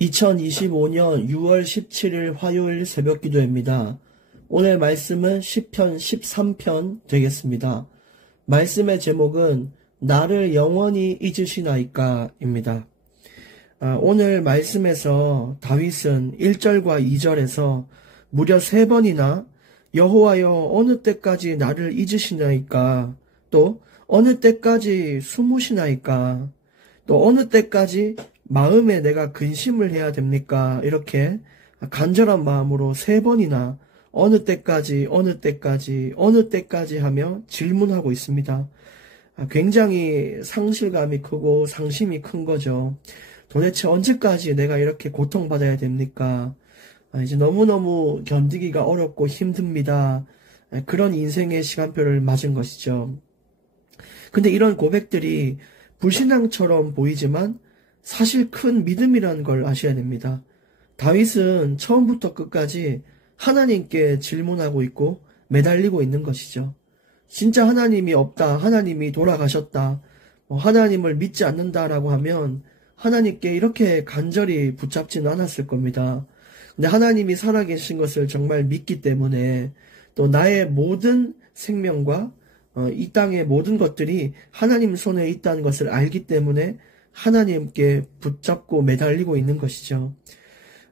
2025년 6월 17일 화요일 새벽 기도입니다. 오늘 말씀은 시편 13편 되겠습니다. 말씀의 제목은 나를 영원히 잊으시나이까입니다. 오늘 말씀에서 다윗은 1절과 2절에서 무려 3번이나 여호와여 어느 때까지 나를 잊으시나이까, 또 어느 때까지 숨으시나이까, 또 어느 때까지 마음에 내가 근심을 해야 됩니까? 이렇게 간절한 마음으로 3번이나 어느 때까지 하며 질문하고 있습니다. 굉장히 상실감이 크고 상심이 큰 거죠. 도대체 언제까지 내가 이렇게 고통받아야 됩니까? 이제 너무너무 견디기가 어렵고 힘듭니다. 그런 인생의 시간표를 맞은 것이죠. 근데 이런 고백들이 불신앙처럼 보이지만 사실 큰 믿음이라는 걸 아셔야 됩니다. 다윗은 처음부터 끝까지 하나님께 질문하고 있고 매달리고 있는 것이죠. 진짜 하나님이 없다, 하나님이 돌아가셨다, 하나님을 믿지 않는다라고 하면 하나님께 이렇게 간절히 붙잡지는 않았을 겁니다. 근데 하나님이 살아계신 것을 정말 믿기 때문에, 또 나의 모든 생명과 이 땅의 모든 것들이 하나님 손에 있다는 것을 알기 때문에 하나님께 붙잡고 매달리고 있는 것이죠.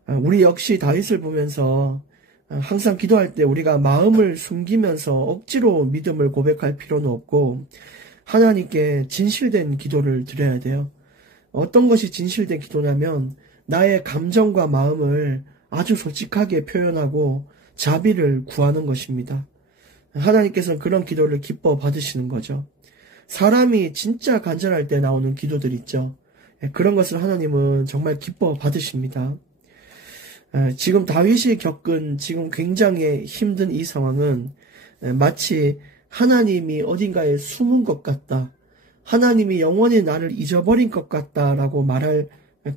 우리 역시 다윗을 보면서 항상 기도할 때 우리가 마음을 숨기면서 억지로 믿음을 고백할 필요는 없고 하나님께 진실된 기도를 드려야 돼요. 어떤 것이 진실된 기도냐면 나의 감정과 마음을 아주 솔직하게 표현하고 자비를 구하는 것입니다. 하나님께서는 그런 기도를 기뻐 받으시는 거죠. 사람이 진짜 간절할 때 나오는 기도들 있죠. 그런 것을 하나님은 정말 기뻐 받으십니다. 지금 다윗이 겪은 지금 굉장히 힘든 이 상황은 마치 하나님이 어딘가에 숨은 것 같다, 하나님이 영원히 나를 잊어버린 것 같다라고 말할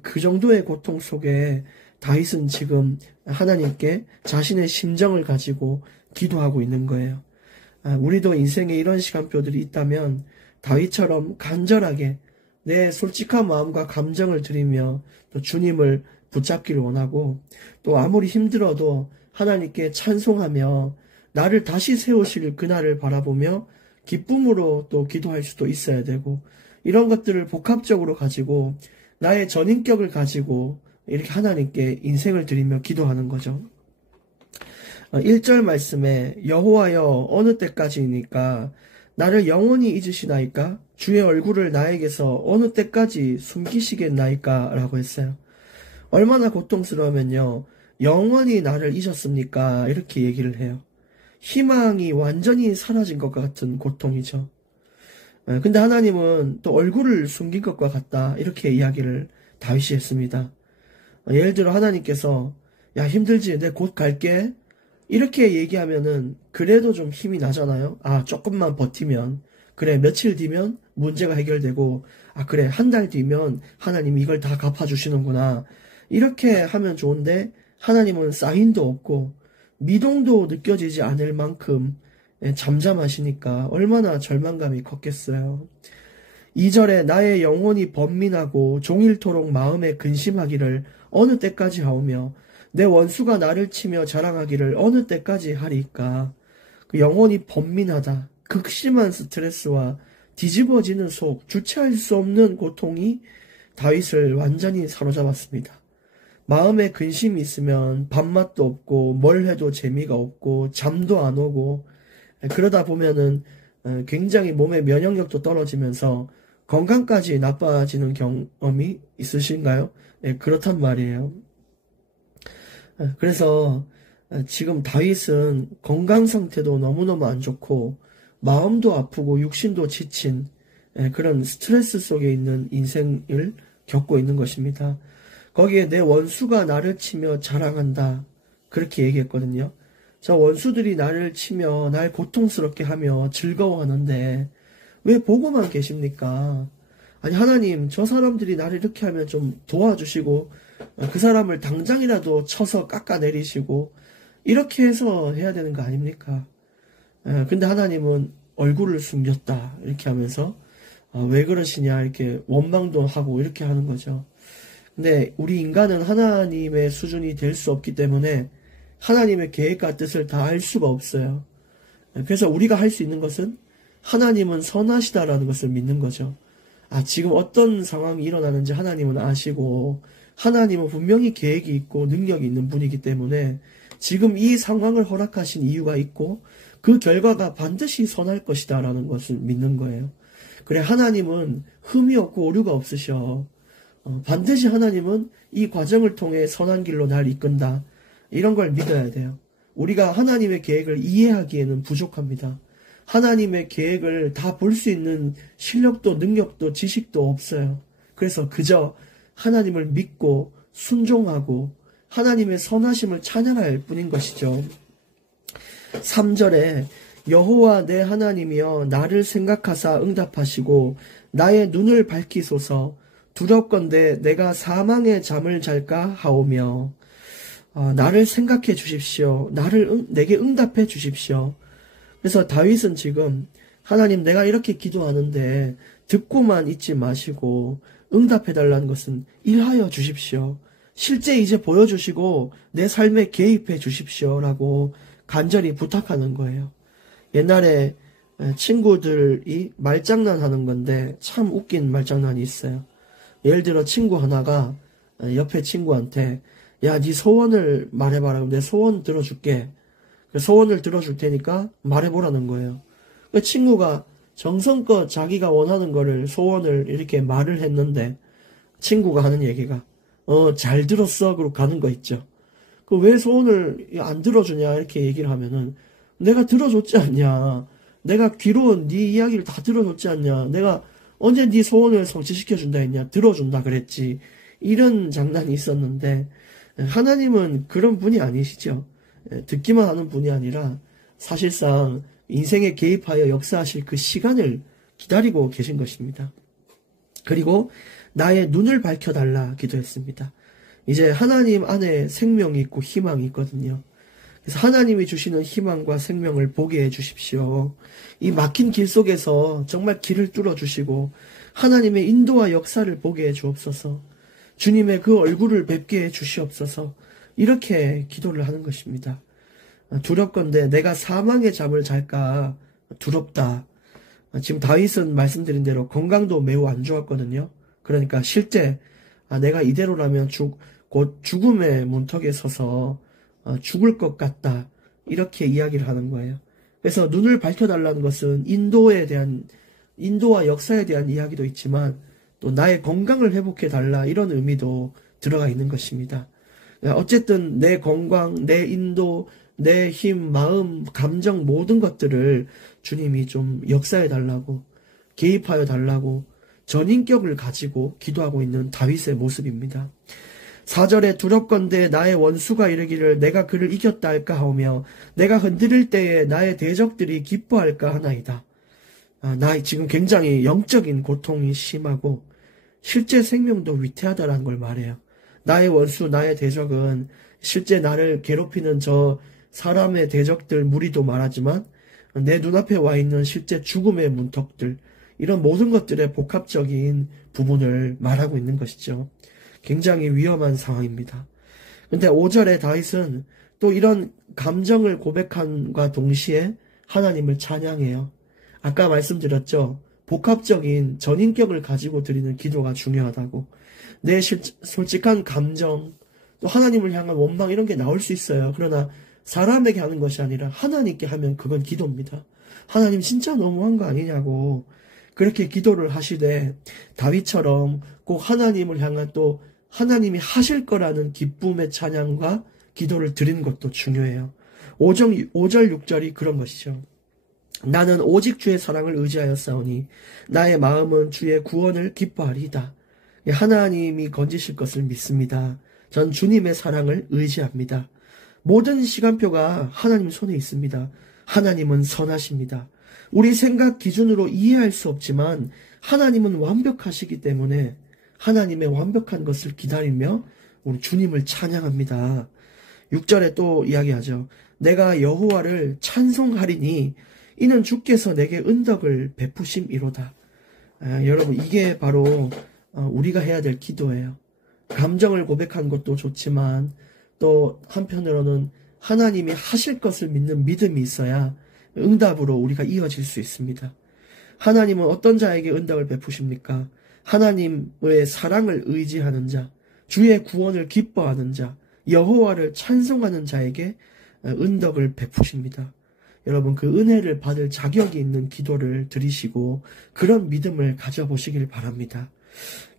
그 정도의 고통 속에 다윗은 지금 하나님께 자신의 심정을 가지고 기도하고 있는 거예요. 우리도 인생에 이런 시간표들이 있다면 다윗처럼 간절하게 내 솔직한 마음과 감정을 드리며 또 주님을 붙잡기를 원하고, 또 아무리 힘들어도 하나님께 찬송하며 나를 다시 세우실 그날을 바라보며 기쁨으로 또 기도할 수도 있어야 되고, 이런 것들을 복합적으로 가지고 나의 전인격을 가지고 이렇게 하나님께 인생을 드리며 기도하는 거죠. 1절 말씀에 여호와여 어느 때까지이니까 나를 영원히 잊으시나이까, 주의 얼굴을 나에게서 어느 때까지 숨기시겠나이까 라고 했어요. 얼마나 고통스러우면요, 영원히 나를 잊었습니까? 이렇게 얘기를 해요. 희망이 완전히 사라진 것 같은 고통이죠. 근데 하나님은 또 얼굴을 숨긴 것과 같다, 이렇게 이야기를 다윗이 했습니다. 예를 들어 하나님께서 야 힘들지, 내 곧 갈게, 이렇게 얘기하면은 그래도 좀 힘이 나잖아요. 조금만 버티면, 그래 며칠 뒤면 문제가 해결되고, 그래 한 달 뒤면 하나님이 이걸 다 갚아주시는구나, 이렇게 하면 좋은데 하나님은 사인도 없고 미동도 느껴지지 않을 만큼 잠잠하시니까 얼마나 절망감이 컸겠어요. 2절에 나의 영혼이 번민하고 종일토록 마음에 근심하기를 어느 때까지 하오며 내 원수가 나를 치며 자랑하기를 어느 때까지 하리까. 그 영혼이 번민하다, 극심한 스트레스와 뒤집어지는 속, 주체할 수 없는 고통이 다윗을 완전히 사로잡았습니다. 마음에 근심이 있으면 밥맛도 없고 뭘 해도 재미가 없고 잠도 안 오고, 그러다 보면은 굉장히 몸의 면역력도 떨어지면서 건강까지 나빠지는 경험이 있으신가요? 그렇단 말이에요. 그래서 지금 다윗은 건강 상태도 너무너무 안 좋고 마음도 아프고 육신도 지친 그런 스트레스 속에 있는 인생을 겪고 있는 것입니다. 거기에 내 원수가 나를 치며 자랑한다, 그렇게 얘기했거든요. 저 원수들이 나를 치며 날 고통스럽게 하며 즐거워하는데 왜 보고만 계십니까? 아니 하나님, 저 사람들이 나를 이렇게 하면 좀 도와주시고 그 사람을 당장이라도 쳐서 깎아내리시고 이렇게 해서 해야 되는 거 아닙니까? 근데 하나님은 얼굴을 숨겼다, 이렇게 하면서 왜 그러시냐 이렇게 원망도 하고 이렇게 하는 거죠. 근데 우리 인간은 하나님의 수준이 될 수 없기 때문에 하나님의 계획과 뜻을 다 알 수가 없어요. 그래서 우리가 할 수 있는 것은 하나님은 선하시다라는 것을 믿는 거죠. 지금 어떤 상황이 일어나는지 하나님은 아시고 하나님은 분명히 계획이 있고 능력이 있는 분이기 때문에 지금 이 상황을 허락하신 이유가 있고 그 결과가 반드시 선할 것이다 라는 것을 믿는 거예요. 그래, 하나님은 흠이 없고 오류가 없으셔. 반드시 하나님은 이 과정을 통해 선한 길로 날 이끈다. 이런 걸 믿어야 돼요. 우리가 하나님의 계획을 이해하기에는 부족합니다. 하나님의 계획을 다 볼 수 있는 실력도 능력도 지식도 없어요. 그래서 그저 하나님을 믿고 순종하고 하나님의 선하심을 찬양할 뿐인 것이죠. 3절에 여호와 내 하나님이여 나를 생각하사 응답하시고 나의 눈을 밝히소서 두렵건대 내가 사망의 잠을 잘까 하오며 나를 생각해 주십시오. 내게 응답해 주십시오. 그래서 다윗은 지금 하나님 내가 이렇게 기도하는데 듣고만 있지 마시고 응답해달라는 것은 일하여 주십시오. 실제 이제 보여주시고 내 삶에 개입해 주십시오라고 간절히 부탁하는 거예요. 옛날에 친구들이 말장난하는 건데 참 웃긴 말장난이 있어요. 예를 들어 친구 하나가 옆에 친구한테 야, 네 소원을 말해봐라. 그럼 내 소원 들어줄게. 소원을 들어줄 테니까 말해보라는 거예요. 그 친구가 정성껏 자기가 원하는 거를 소원을 이렇게 말을 했는데 친구가 하는 얘기가 잘 들었어. 그러고 가는 거 있죠. 그 왜 소원을 안 들어주냐 이렇게 얘기를 하면은 내가 들어줬지 않냐. 내가 귀로 네 이야기를 다 들어줬지 않냐. 내가 언제 네 소원을 성취시켜준다 했냐. 들어준다 그랬지. 이런 장난이 있었는데 하나님은 그런 분이 아니시죠. 듣기만 하는 분이 아니라 사실상 인생에 개입하여 역사하실 그 시간을 기다리고 계신 것입니다. 그리고 나의 눈을 밝혀달라 기도했습니다. 이제 하나님 안에 생명이 있고 희망이 있거든요. 그래서 하나님이 주시는 희망과 생명을 보게 해주십시오. 이 막힌 길 속에서 정말 길을 뚫어주시고 하나님의 인도와 역사를 보게 해주옵소서. 주님의 그 얼굴을 뵙게 해주시옵소서. 이렇게 기도를 하는 것입니다. 두렵건대 내가 사망의 잠을 잘까 두렵다. 지금 다윗은 말씀드린 대로 건강도 매우 안 좋았거든요. 그러니까 실제 내가 이대로라면 곧 죽음의 문턱에 서서 죽을 것 같다. 이렇게 이야기를 하는 거예요. 그래서 눈을 밝혀달라는 것은 인도와 역사에 대한 이야기도 있지만 또 나의 건강을 회복해달라 이런 의미도 들어가 있는 것입니다. 어쨌든 내 건강, 내 인도, 내 힘, 마음, 감정 모든 것들을 주님이 좀 역사해달라고 개입하여 달라고 전인격을 가지고 기도하고 있는 다윗의 모습입니다. 4절에 두렵건대 나의 원수가 이르기를 내가 그를 이겼다 할까 하오며 내가 흔들릴 때에 나의 대적들이 기뻐할까 하나이다. 나 지금 굉장히 영적인 고통이 심하고 실제 생명도 위태하다라는 걸 말해요. 나의 원수, 나의 대적은 실제 나를 괴롭히는 저 사람의 대적들 무리도 말하지만 내 눈앞에 와 있는 실제 죽음의 문턱들 이런 모든 것들의 복합적인 부분을 말하고 있는 것이죠. 굉장히 위험한 상황입니다. 근데 5절에 다윗은 또 이런 감정을 고백함과 동시에 하나님을 찬양해요. 아까 말씀드렸죠. 복합적인 전인격을 가지고 드리는 기도가 중요하다고. 내 솔직한 감정, 또 하나님을 향한 원망 이런 게 나올 수 있어요. 그러나 사람에게 하는 것이 아니라 하나님께 하면 그건 기도입니다. 하나님 진짜 너무한 거 아니냐고 그렇게 기도를 하시되 다윗처럼 꼭 하나님을 향한 또 하나님이 하실 거라는 기쁨의 찬양과 기도를 드리는 것도 중요해요. 5절 6절이 그런 것이죠. 나는 오직 주의 사랑을 의지하여 싸우니 나의 마음은 주의 구원을 기뻐하리이다. 하나님이 건지실 것을 믿습니다. 전 주님의 사랑을 의지합니다. 모든 시간표가 하나님 손에 있습니다. 하나님은 선하십니다. 우리 생각 기준으로 이해할 수 없지만 하나님은 완벽하시기 때문에 하나님의 완벽한 것을 기다리며 우리 주님을 찬양합니다. 6절에 또 이야기하죠. 내가 여호와를 찬송하리니 이는 주께서 내게 은덕을 베푸심이로다. 여러분 이게 바로 우리가 해야 될 기도예요. 감정을 고백한 것도 좋지만 또 한편으로는 하나님이 하실 것을 믿는 믿음이 있어야 응답으로 우리가 이어질 수 있습니다. 하나님은 어떤 자에게 응답을 베푸십니까? 하나님의 사랑을 의지하는 자, 주의 구원을 기뻐하는 자, 여호와를 찬송하는 자에게 응답을 베푸십니다. 여러분, 그 은혜를 받을 자격이 있는 기도를 드리시고 그런 믿음을 가져보시길 바랍니다.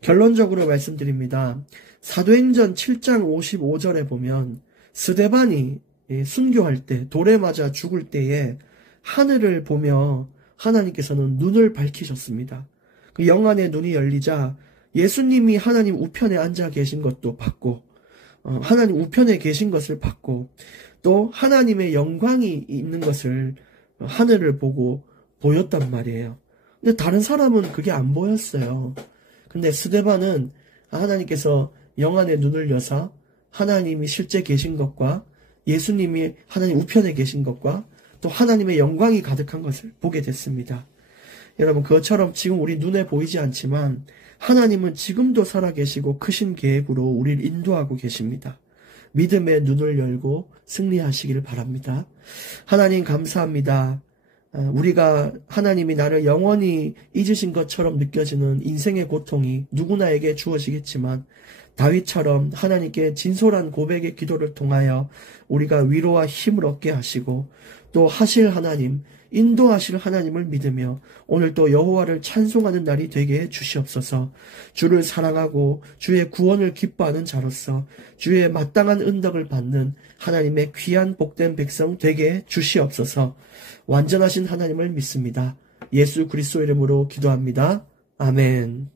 결론적으로 말씀드립니다. 사도행전 7장 55절에 보면 스데반이 순교할 때, 돌에 맞아 죽을 때에 하늘을 보며 하나님께서는 눈을 밝히셨습니다. 그 영안의 눈이 열리자 예수님이 하나님 우편에 앉아 계신 것도 봤고, 하나님 우편에 계신 것을 봤고, 또 하나님의 영광이 있는 것을 하늘을 보고 보였단 말이에요. 근데 다른 사람은 그게 안 보였어요. 근데 스데반은 하나님께서 영안의 눈을 여사 하나님이 실제 계신 것과 예수님이 하나님 우편에 계신 것과 또 하나님의 영광이 가득한 것을 보게 됐습니다. 여러분, 그것처럼 지금 우리 눈에 보이지 않지만 하나님은 지금도 살아계시고 크신 계획으로 우리를 인도하고 계십니다. 믿음의 눈을 열고 승리하시기를 바랍니다. 하나님 감사합니다. 우리가 하나님이 나를 영원히 잊으신 것처럼 느껴지는 인생의 고통이 누구나에게 주어지겠지만 다윗처럼 하나님께 진솔한 고백의 기도를 통하여 우리가 위로와 힘을 얻게 하시고 또 하실 하나님, 인도하실 하나님을 믿으며 오늘 또 여호와를 찬송하는 날이 되게 해 주시옵소서. 주를 사랑하고 주의 구원을 기뻐하는 자로서 주의 마땅한 은덕을 받는 하나님의 귀한 복된 백성 되게 해 주시옵소서. 완전하신 하나님을 믿습니다. 예수 그리스도 이름으로 기도합니다. 아멘.